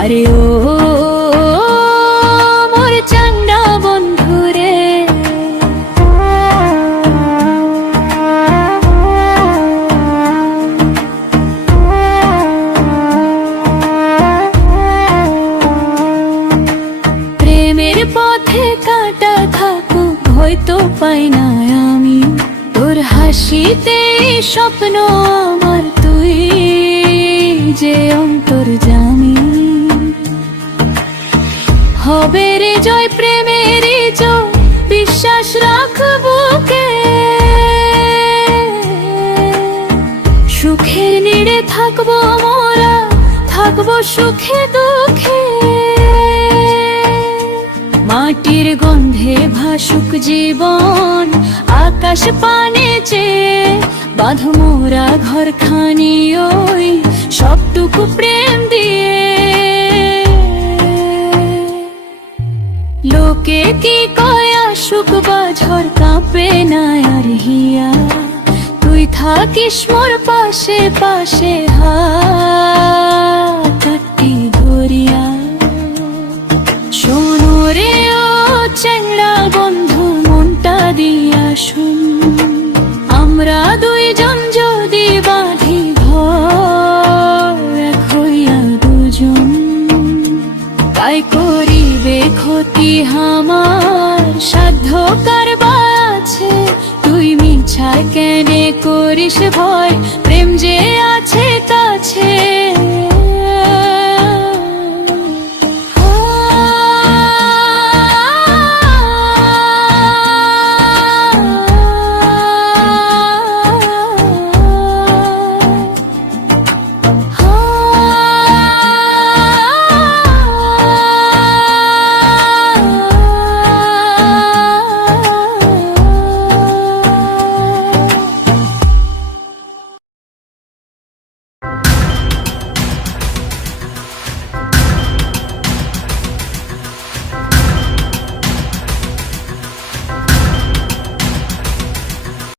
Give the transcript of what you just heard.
আরে ও মোর চাংড়া বন্ধুরে, প্রেমের পথে কাটা থাকুক হয়তো পাই না আমি, তোর হাসিতে স্বপ্ন আমার তুই যে অন্তর্যামী। হবে রে জয় প্রেমের জয়, বিশ্বাস রাখবো কে, সুখের নিড়ে থাকবো মোরা, থাকবো সুখে দুঃখে। মাটির গন্ধে ভাসুক জীবন, আকাশ পানে চেয়ে বাঁধ মোরা ঘরখানি ওই সবটুকু প্রেম দিয়ে। লোকে কি কয় আসুক বা ঝড় কাঁপে না আর হিয়া, তুই থাকিস মোর পাশে পাশে হাতটি ধরিয়া। শোনো রে ও চ্যাংড়া বন্ধু মনটা দিয়া শুন, আমরা দুইজন যদি বাঁধি ঘর এক হইয়া দুজন, তাই করিবে ক্ষতি আমার সাধ্য কারবা আছে। তুই মিছা কেনে করিস ভয়, প্রেম যে